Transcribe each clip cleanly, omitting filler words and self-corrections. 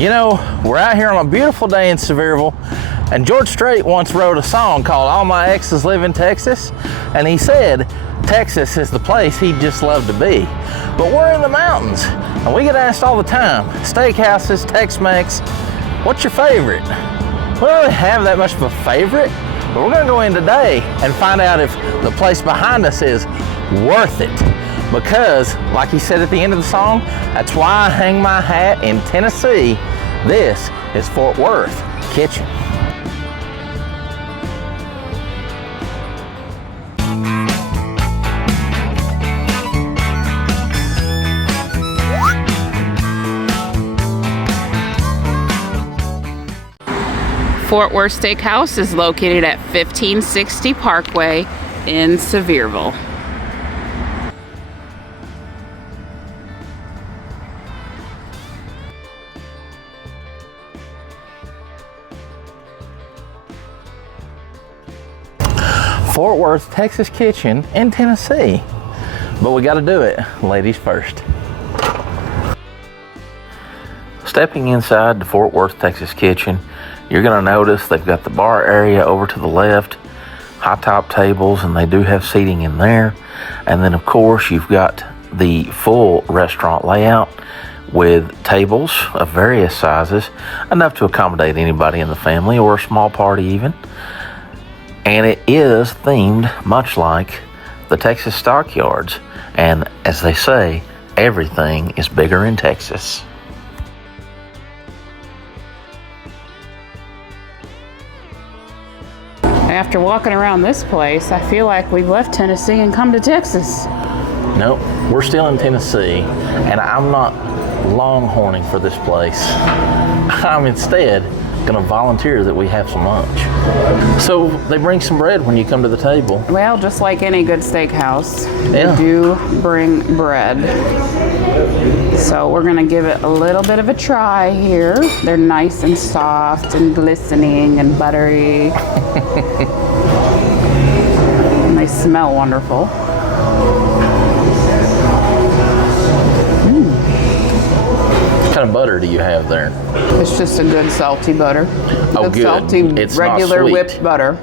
You know, we're out here on a beautiful day in Sevierville, and George Strait once wrote a song called All My Exes Live in Texas, and he said Texas is the place he'd just love to be. But we're in the mountains, and we get asked all the time, steakhouses, Tex-Mex, what's your favorite? We don't really have that much of a favorite, but we're gonna go in today and find out if the place behind us is worth it. Because, like he said at the end of the song, that's why I hang my hat in Tennessee. This is Fort Worth Kitchen. Fort Worth Steakhouse is located at 1560 Parkway in Sevierville. Fort Worth, Texas Kitchen in Tennessee. But we gotta do it, ladies first. Stepping inside the Fort Worth, Texas Kitchen, you're gonna notice they've got the bar area over to the left, high top tables, and they do have seating in there. And then of course you've got the full restaurant layout with tables of various sizes, enough to accommodate anybody in the family or a small party even. And it is themed much like the Texas stockyards. And as they say, everything is bigger in Texas. After walking around this place, I feel like we've left Tennessee and come to Texas. Nope, we're still in Tennessee, and I'm not longhorning for this place. I'm instead gonna volunteer that we have some lunch. So they bring some bread when you come to the table. Well, just like any good steakhouse, Yeah. they do bring bread. So we're gonna give it a little bit of a try here. They're nice and soft and glistening and buttery. And they smell wonderful. What kind of butter do you have there? It's just a good salty butter. Oh, good. Salty, It's not regular sweet. whipped butter.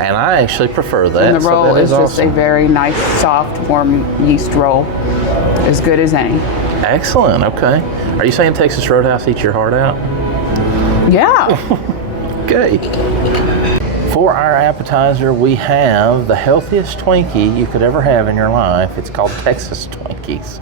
And I actually prefer that. And the so roll that is just a awesome. very nice, soft, warm yeast roll. As good as any. Excellent, okay. Are you saying Texas Roadhouse eats your heart out? Yeah. Okay. For our appetizer, we have the healthiest Twinkie you could ever have in your life. It's called Texas Twinkies.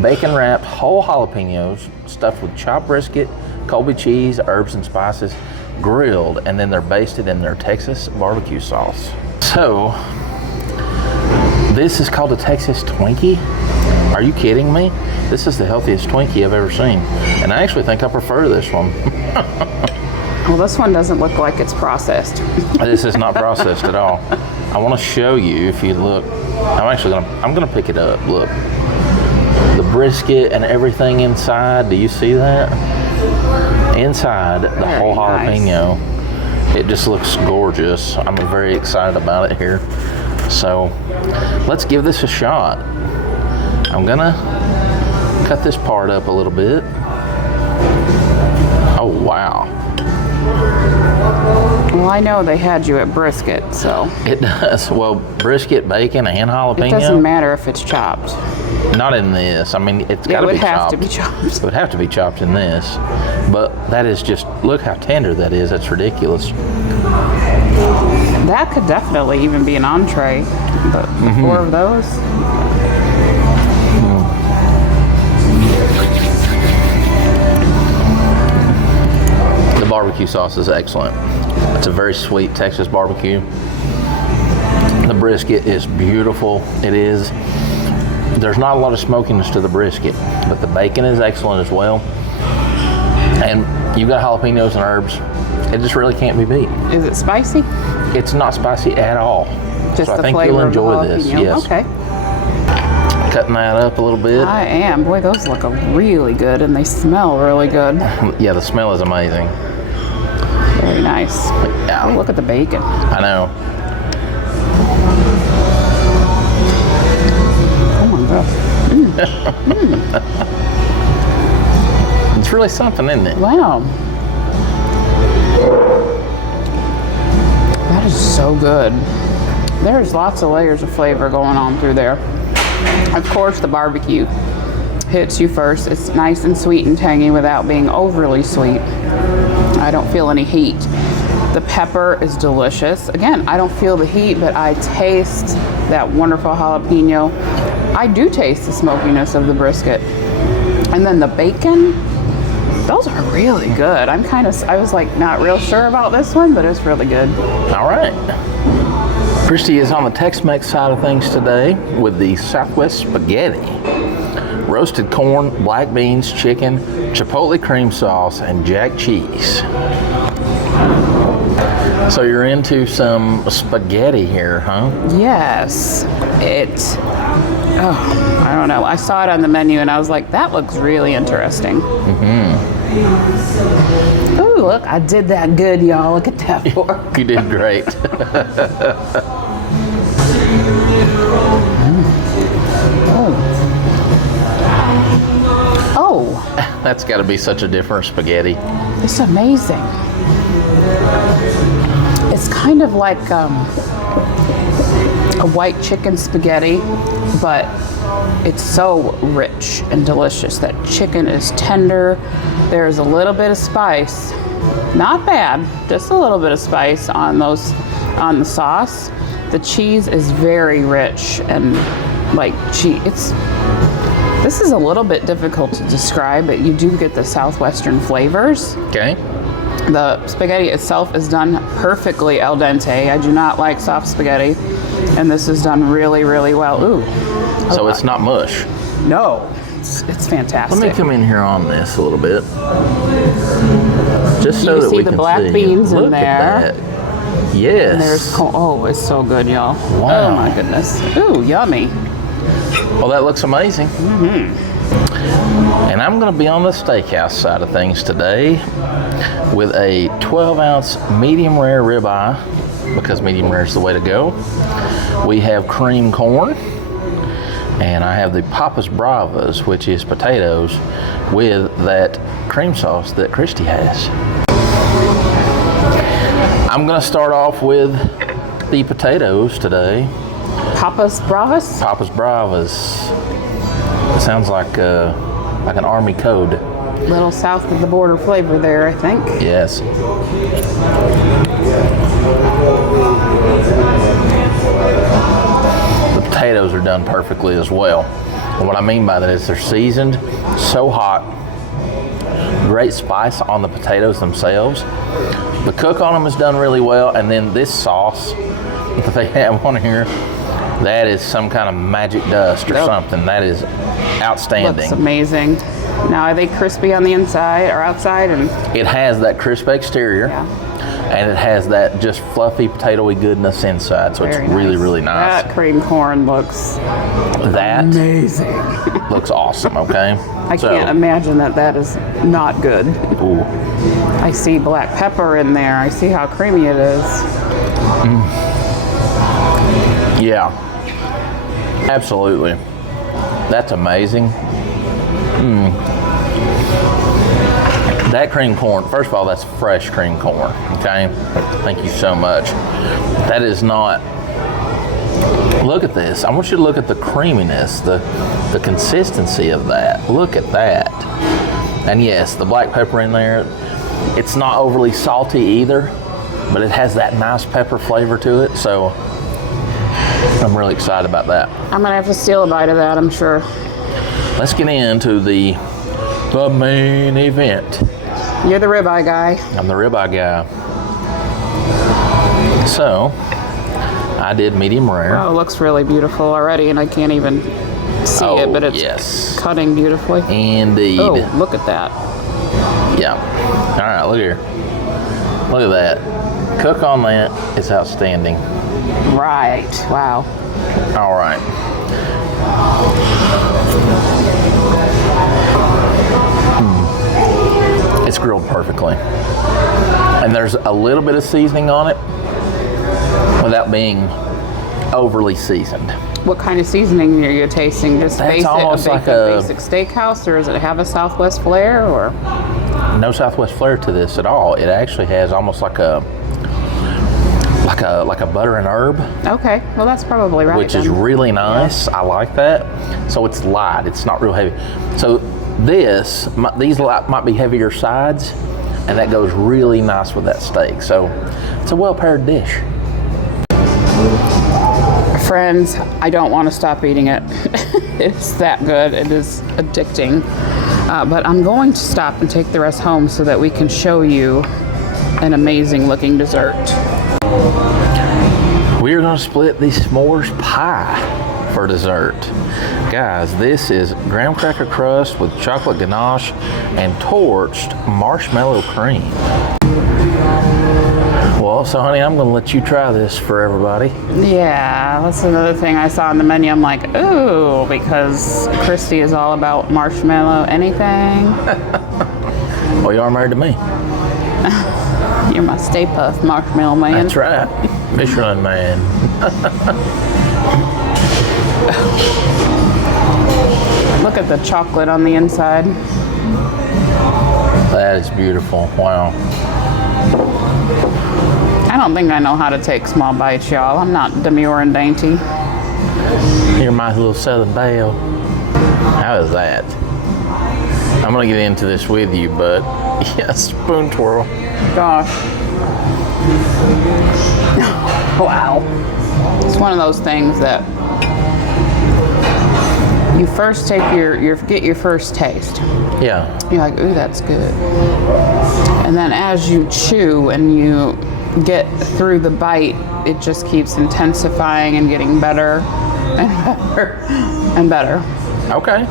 Bacon wrapped whole jalapenos stuffed with chopped brisket, Colby cheese, herbs and spices, grilled, and then they're basted in their Texas barbecue sauce. So, this is called a Texas Twinkie? Are you kidding me? This is the healthiest Twinkie I've ever seen. And I actually think I prefer this one. Well, this one doesn't look like it's processed. This is not processed at all. I want to show you, if you look, I'm gonna pick it up, look. The brisket and everything inside, do you see that? Inside, the Very whole nice. jalapeno. It just looks gorgeous. I'm very excited about it here. So, let's give this a shot. I'm gonna cut this part up a little bit. Oh, wow. Well, I know they had you at brisket, so. It does. Well, brisket, bacon, and jalapeno. It doesn't matter if it's chopped. Not in this. I mean, it's got to be chopped. It would have to be chopped. It would have to be chopped in this. But that is just, look how tender that is. That's ridiculous. That could definitely even be an entree, but 4 of those. The barbecue sauce is excellent. It's a very sweet Texas barbecue. The brisket is beautiful. It is. There's not a lot of smokiness to the brisket, but the bacon is excellent as well. And you've got jalapenos and herbs. It just really can't be beat. Is it spicy? It's not spicy at all. Just so I the think flavor you'll of the enjoy this. jalapeno. Yes. Okay. Cutting that up a little bit. I am. Boy, those look really good, and they smell really good. Yeah, the smell is amazing. Very nice. Yeah. Oh, look at the bacon. I know. Oh my gosh. It's It's really something, isn't it? Wow. That is so good. There's lots of layers of flavor going on through there. Of course, the barbecue hits you first. It's nice and sweet and tangy without being overly sweet. I don't feel any heat. The pepper is delicious. Again, I don't feel the heat, but I taste that wonderful jalapeno. I do taste the smokiness of the brisket. And then the bacon, those are really good. I was like not real sure about this one, but it's really good. All right. Christy is on the Tex-Mex side of things today with the Southwest spaghetti. Roasted corn, black beans, chicken, chipotle cream sauce, and jack cheese. So you're into some spaghetti here, huh? Yes. I don't know. I saw it on the menu and I was like, that looks really interesting. Ooh, look, I did that good, y'all. Look at that fork. You did great. Oh. That's got to be such a different spaghetti. It's amazing. It's kind of like a white chicken spaghetti, but it's so rich and delicious. That chicken is tender. There's a little bit of spice. Not bad, just a little bit of spice on the sauce. The cheese is very rich and like cheese. This is a little bit difficult to describe, but you do get the southwestern flavors. Okay. The spaghetti itself is done perfectly al dente. I do not like soft spaghetti, and this is done really, really well. Ooh. So it's not mush. No, it's fantastic. Let me come in here on this a little bit, just so You that see we the can black see. beans in Look there. at that. Yes. And there's oh, it's so good, y'all. Wow. Oh my goodness. Ooh, yummy. Well, that looks amazing. And I'm going to be on the steakhouse side of things today with a 12-ounce medium rare ribeye, because medium rare is the way to go. We have cream corn, and I have the Papas Bravas, which is potatoes with that cream sauce that Christy has. I'm going to start off with the potatoes today. Papas Bravas? Papas Bravas. It sounds like an army code. Little south of the border flavor there, I think. Yes. The potatoes are done perfectly as well. And what I mean by that is they're seasoned so hot. Great spice on the potatoes themselves. The cook on them is done really well, and then this sauce that they have on here, that is some kind of magic dust or something. That is outstanding. Looks amazing. Now, are they crispy on the inside or outside? And it has that crisp exterior, and it has that just fluffy, potatoey goodness inside. So Very it's really, nice. really nice. That cream corn looks amazing. Looks awesome. Okay. I can't imagine that is not good. Ooh. I see black pepper in there. I see how creamy it is. Yeah. Absolutely. That's amazing. That cream corn, first of all, that's fresh cream corn, okay? Thank you so much. That is not, look at this. I want you to look at the creaminess, the consistency of that. Look at that. And yes, the black pepper in there, it's not overly salty either, but it has that nice pepper flavor to it, so I'm really excited about that. I'm gonna have to steal a bite of that, I'm sure. Let's get into the main event. You're the ribeye guy. I'm the ribeye guy. So, I did medium rare. Oh, it looks really beautiful already, and I can't even see it, but it's cutting beautifully. Indeed. Oh, look at that. Yeah. All right, look here. Look at that. Cook on that. It's outstanding. Right. Wow. All right. It's grilled perfectly. And there's a little bit of seasoning on it without being overly seasoned. What kind of seasoning are you tasting? Just That's basic, almost a like basic steakhouse, or does it have a Southwest flair? Or No Southwest flair to this at all. It actually has almost like a butter and herb, okay, well that's probably right. which is really nice. I like that. So it's light. It's not real heavy. So these might be heavier sides, and that goes really nice with that steak. So it's a well-paired dish. Friends, I don't want to stop eating it. It's that good. It is addicting. But I'm going to stop and take the rest home so that we can show you an amazing looking dessert. We are going to split the s'mores pie for dessert. Guys, this is graham cracker crust with chocolate ganache and torched marshmallow cream. Well, so honey, I'm going to let you try this for everybody. Yeah, that's another thing I saw on the menu. I'm like, ooh, because Christy is all about marshmallow anything. Well, you are married to me. You're my Stay Puft marshmallow man. That's right. Michelin man. Look at the chocolate on the inside. That is beautiful. Wow. I don't think I know how to take small bites, y'all. I'm not demure and dainty. You're my little Southern belle. How is that? I'm going to get into this with you, but yeah, spoon twirl. Gosh. Wow. It's one of those things that you first take get your first taste. Yeah. You're like, ooh, that's good. And then as you chew and you get through the bite, it just keeps intensifying and getting better and better and better. Okay.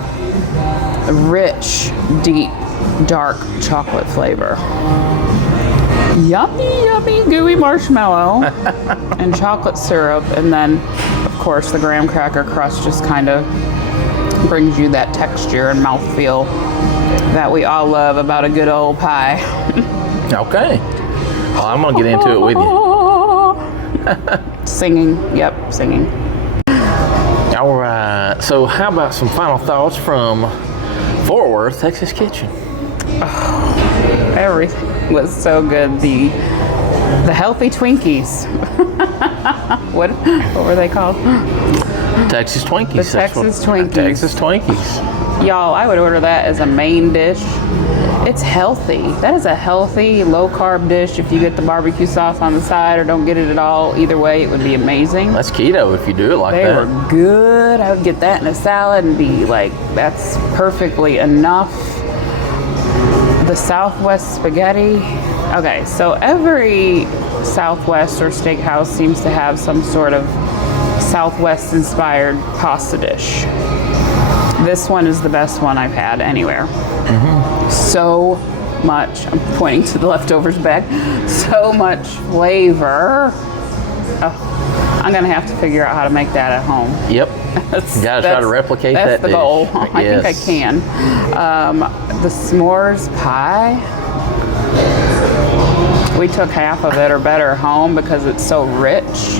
A rich, deep, dark chocolate flavor. Yummy, yummy, gooey marshmallow and chocolate syrup. And then, of course, the graham cracker crust just kind of brings you that texture and mouthfeel that we all love about a good old pie. Okay. Well, I'm going to get into it with you. Singing. Yep, singing. All right. So how about some final thoughts from Fort Worth, Texas Kitchen? Everything was so good. The healthy Twinkies. What were they called? Texas Twinkies. The Texas Twinkies. Texas Twinkies. Y'all, I would order that as a main dish. It's healthy. That is a healthy, low-carb dish. If you get the barbecue sauce on the side or don't get it at all, either way, it would be amazing. That's keto if you do it like that. They were good. I would get that in a salad and be like, that's perfectly enough. The Southwest spaghetti. Okay, so every Southwest or steakhouse seems to have some sort of Southwest-inspired pasta dish. This one is the best one I've had anywhere. Mm-hmm. So much, I'm pointing to the leftovers bag, so much flavor. Oh, I'm gonna have to figure out how to make that at home. Yep. You gotta try to replicate that That's the dish. goal. I Yes. think I can. The s'mores pie, we took half of it or better home because it's so rich.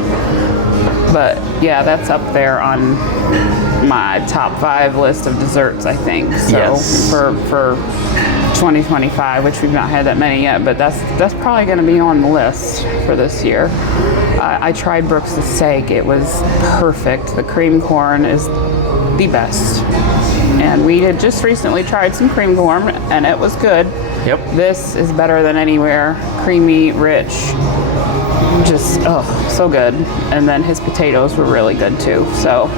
But yeah, that's up there on my top 5 list of desserts, I think. So Yes. for 2025, which we've not had that many yet, but that's probably going to be on the list for this year. I tried Brooks' steak. It was perfect. The cream corn is the best. And we had just recently tried some cream corn, and it was good. Yep. This is better than anywhere. Creamy, rich, just, oh, so good. And then his potatoes were really good too. So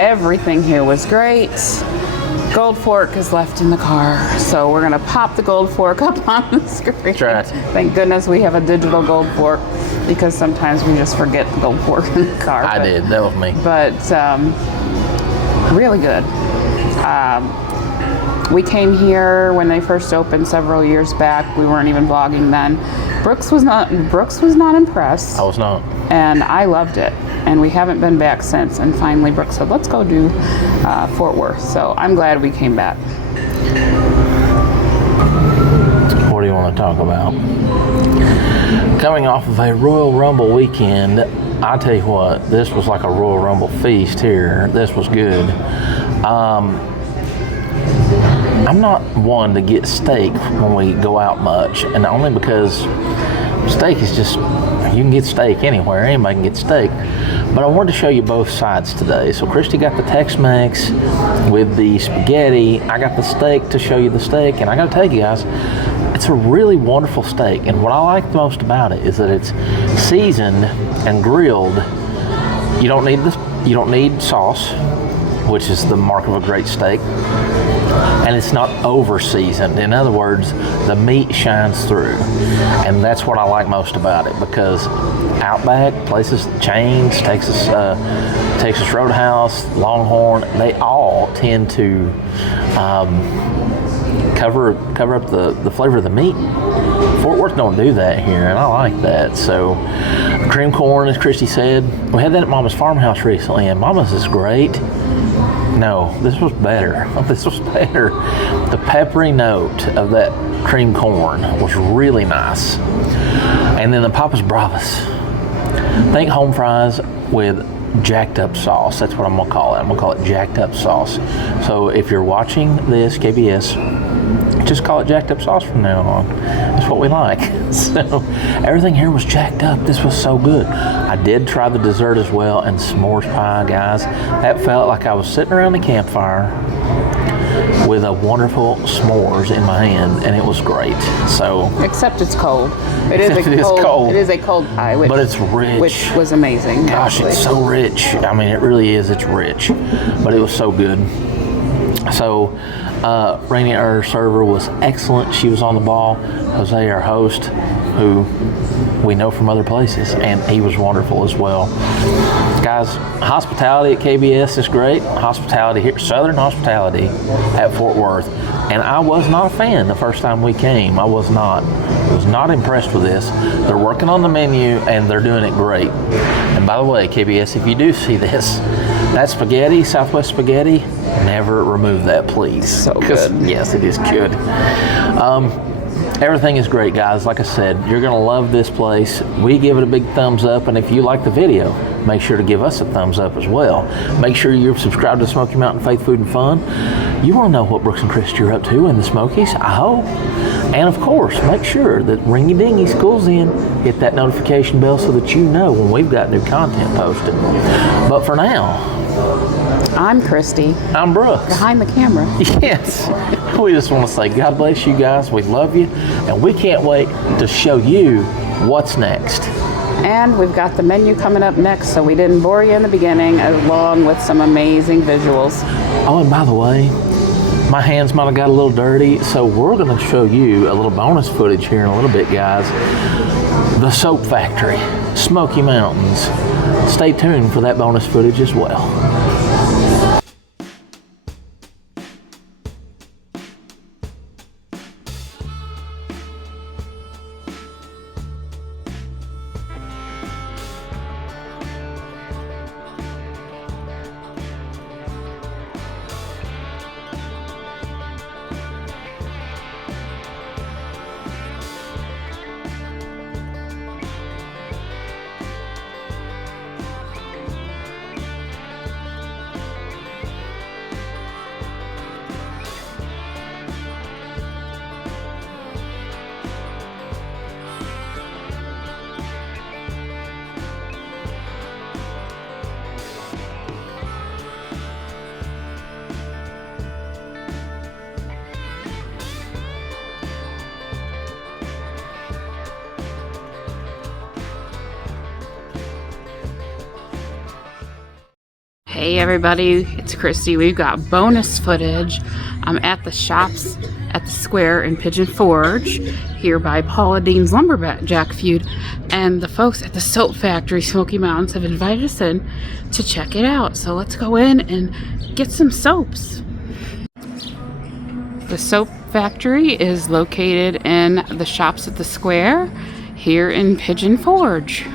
everything here was great. Gold fork is left in the car, so we're gonna pop the gold fork up on the screen. That's right. Thank goodness we have a digital gold fork, because sometimes we just forget the gold fork in the car. I did. That was me. But really good. We came here when they first opened several years back. We weren't even vlogging then. Brooks was not impressed. I was not. And I loved it. And we haven't been back since. And finally Brooks said, let's go do Fort Worth. So I'm glad we came back. What do you want to talk about? Coming off of a Royal Rumble weekend, I tell you what, this was like a Royal Rumble feast here. This was good. I'm not one to get steak when we go out much, and only because steak is just, you can get steak anywhere, anybody can get steak. But I wanted to show you both sides today. So Christy got the Tex-Mex with the spaghetti. I got the steak to show you the steak, and I gotta tell you guys, it's a really wonderful steak. And what I like the most about it is that it's seasoned and grilled. You don't need sauce, which is the mark of a great steak. And it's not over seasoned. In other words, the meat shines through. And that's what I like most about it, because Outback, places, chains, Texas Roadhouse, Longhorn, they all tend to cover up the flavor of the meat. Fort Worth don't do that here, and I like that. So cream corn, as Christy said, we had that at Mama's Farmhouse recently, and Mama's is great. No, this was better. This was better. The peppery note of that cream corn was really nice. And then the Papa's Bravas. Think home fries with jacked up sauce. That's what I'm gonna call it. I'm gonna call it jacked up sauce. So if you're watching this, KBS, just call it jacked up sauce from now on. That's what we like. So everything here was jacked up. This was so good. I did try the dessert as well, and s'mores pie, guys. That felt like I was sitting around the campfire with a wonderful s'mores in my hand, and it was great. So except it's cold. It is cold. It is a cold pie, but it's rich, which was amazing. Gosh, actually. It's so rich. I mean, it really is. It's rich, but it was so good. So Rainey, our server, was excellent. She was on the ball. Jose, our host, who we know from other places, and he was wonderful as well. Guys, hospitality at KBS is great. Hospitality here, Southern hospitality at Fort Worth. And I was not a fan the first time we came. I was not impressed with this. They're working on the menu, and they're doing it great. And by the way, KBS, if you do see this, that spaghetti, Southwest spaghetti, never remove that, please. So good. Yes, it is good. Everything is great, guys. Like I said, you're going to love this place. We give it a big thumbs up, and if you like the video, make sure to give us a thumbs up as well. Make sure you're subscribed to Smoky Mountain Faith Food and Fun. You want to know what Brooks and Christy are up to in the Smokies, I hope. And of course, make sure that Ringy Dingy School's in. Hit that notification bell so that you know when we've got new content posted. But for now, I'm Christy. I'm Brooks. Behind the camera. Yes. We just want to say God bless you guys. We love you. And we can't wait to show you what's next. And we've got the menu coming up next, so we didn't bore you in the beginning, along with some amazing visuals. Oh, and by the way, my hands might have got a little dirty, so we're going to show you a little bonus footage here in a little bit, guys. The Soap Factory, Smoky Mountains. Stay tuned for that bonus footage as well. Hey everybody, it's Christy. We've got bonus footage. I'm at the shops at the square in Pigeon Forge, here by Paula Dean's Lumberjack Feud, and the folks at the Soap Factory Smoky Mountains have invited us in to check it out. So let's go in and get some soaps. The Soap Factory is located in the shops at the square here in Pigeon Forge.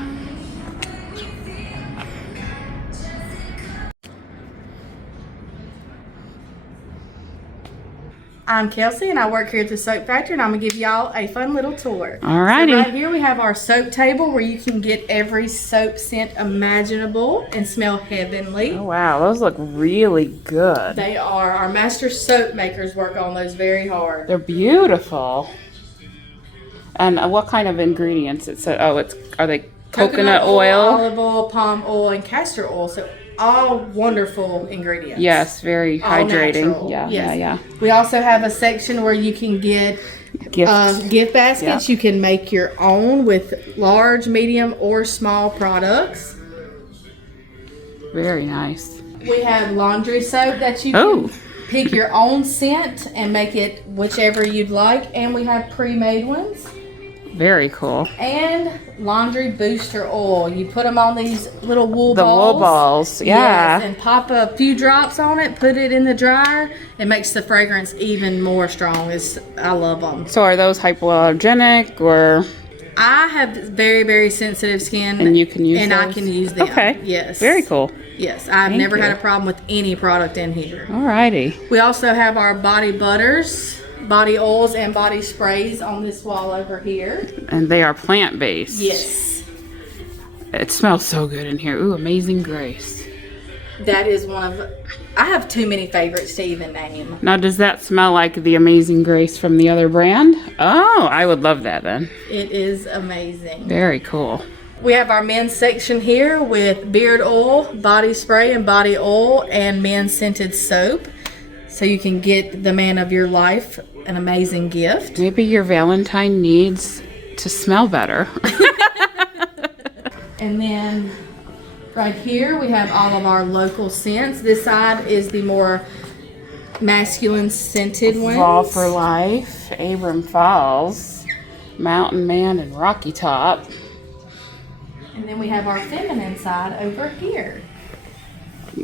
I'm Kelsey, and I work here at the Soap Factory, and I'm going to give y'all a fun little tour. Alrighty. So right here we have our soap table where you can get every soap scent imaginable and smell heavenly. Oh, wow. Those look really good. They are. Our master soap makers work on those very hard. They're beautiful. And what kind of ingredients? Are they coconut oil? Olive oil, palm oil, and castor oil. So all wonderful ingredients. Yes, very All hydrating. natural. Yeah, Yes. yeah. We also have a section where you can get gift baskets. You can make your own with large, medium, or small products. Very nice. We have laundry soap that you can pick your own scent and make it whichever you'd like. And we have pre-made ones. Very cool. And laundry booster oil. You put them on these little wool balls. The wool balls, yeah. Yes, and pop a few drops on it, put it in the dryer. It makes the fragrance even more strong. I love them. So are those hypoallergenic or? I have very, very sensitive skin. And you can use And those? I can use them. Okay. Yes. Very cool. Yes, I've never had a problem with any product in here. Alrighty. We also have our body butters, body oils, and body sprays on this wall over here. And they are plant-based. Yes. It smells so good in here. Ooh, Amazing Grace. That is I have too many favorites to even name. Now, does that smell like the Amazing Grace from the other brand? Oh, I would love that then. It is amazing. Very cool. We have our men's section here with beard oil, body spray, and body oil, and men's scented soap. So you can get the man of your life an amazing gift. Maybe your Valentine needs to smell better. And then right here we have all of our local scents. This side is the more masculine scented ones. Fall for Life, Abram Falls, Mountain Man, and Rocky Top. And then we have our feminine side over here.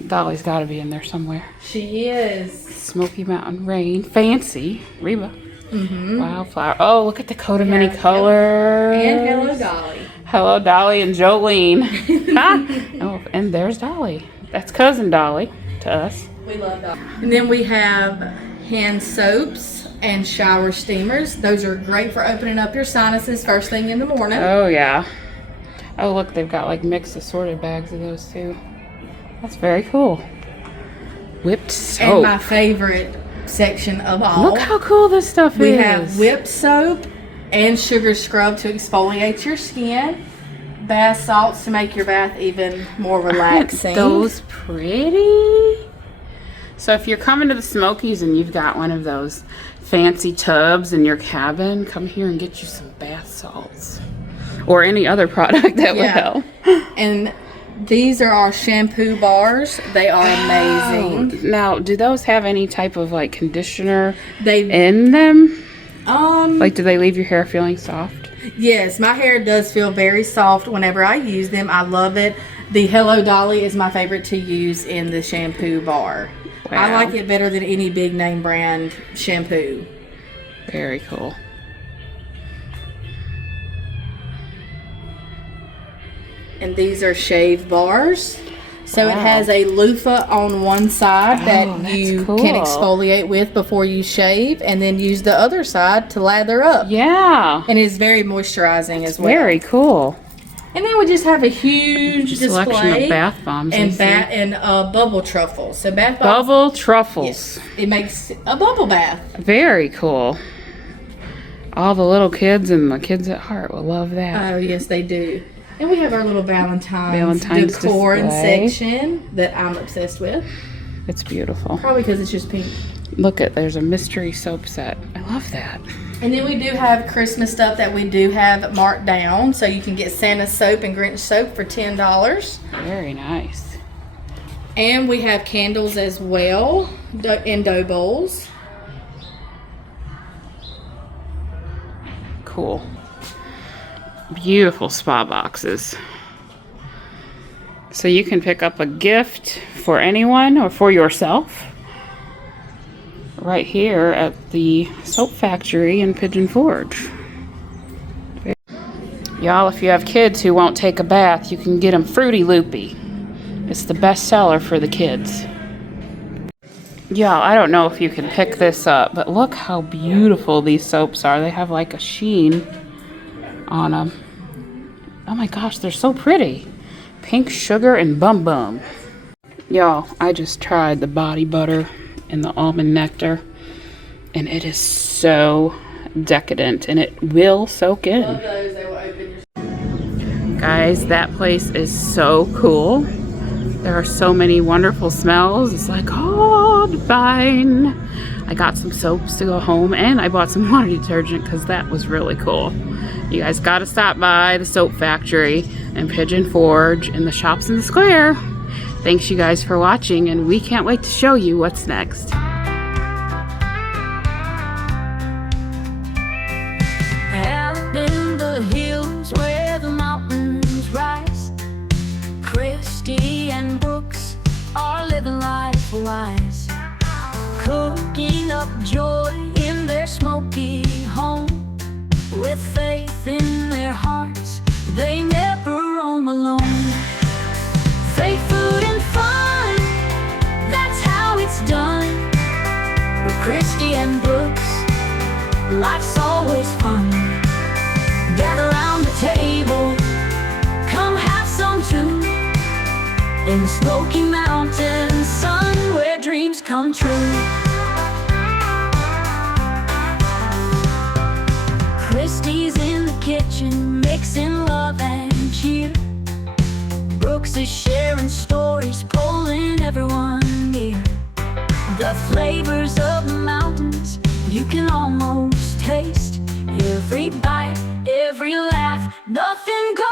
Dolly's got to be in there somewhere. She is. Smoky Mountain Rain, Fancy, Reba, Wildflower. Oh, look at the coat of many colors. And Hello Dolly. Hello Dolly and Jolene. Oh, and there's Dolly. That's cousin Dolly to us. We love Dolly. And then we have hand soaps and shower steamers. Those are great for opening up your sinuses first thing in the morning. Oh yeah. Oh look, they've got like mixed assorted bags of those too. That's very cool. Whipped soap. And my favorite section of all. Look how cool this stuff is. We have whipped soap and sugar scrub to exfoliate your skin. Bath salts to make your bath even more relaxing. Aren't those pretty? So if you're coming to the Smokies and you've got one of those fancy tubs in your cabin, come here and get you some bath salts. Or any other product that would help. And these are our shampoo bars. They are amazing. Now, do those have any type of like conditioner in them? Like, do they leave your hair feeling soft? Yes, my hair does feel very soft whenever I use them. I love it. The Hello Dolly is my favorite to use in the shampoo bar. Wow. I like it better than any big name brand shampoo. Very cool. And these are shave bars. So it has a loofah on one side that you can exfoliate with before you shave, and then use the other side to lather up. Yeah. And it's very moisturizing as well. Very cool. And then we just have a huge selection of bath bombs and bubble truffles. So bath bombs. Bubble truffles. Yes, it makes a bubble bath. Very cool. All the little kids and the kids at heart will love that. Oh yes, they do. And we have our little Valentine's decor display. section that I'm obsessed with. It's beautiful. Probably because it's just pink. Look at, there's a mystery soap set. I love that. And then we do have Christmas stuff that we do have marked down. So you can get Santa soap and Grinch soap for $10. Very nice. And we have candles as well in dough bowls. Cool. Beautiful spa boxes. So you can pick up a gift for anyone or for yourself right here at the Soap Factory in Pigeon Forge. Y'all, if you have kids who won't take a bath, you can get them Fruity Loopy. It's the best seller for the kids. Yeah, I don't know if you can pick this up, but look how beautiful these soaps are. They have like a sheen on them. Oh my gosh, they're so pretty. Pink sugar and bum bum. Y'all, I just tried the body butter and the almond nectar, and it is so decadent, and it will soak in. Love those. They will open your... Guys, that place is so cool. There are so many wonderful smells. It's like, oh, divine. I got some soaps to go home, and I bought some water detergent because that was really cool. You guys got to stop by the Soap Factory and Pigeon Forge and the shops in the square. Thanks you guys for watching, and we can't wait to show you what's next. Out in the hills where the mountains rise, Christy and Brooks are living life wise, cooking up joy in their smoky home. With faith in their hearts, they never roam alone. Faith, food, and fun, that's how it's done. With Christy and Brooks, life's always fun. Gather round the table, come have some too. In the Smoky Mountains, sun, where dreams come true. Christy's in the kitchen, mixing love and cheer. Brooks is sharing stories, pulling everyone near. The flavors of the mountains you can almost taste. Every bite, every laugh, nothing goes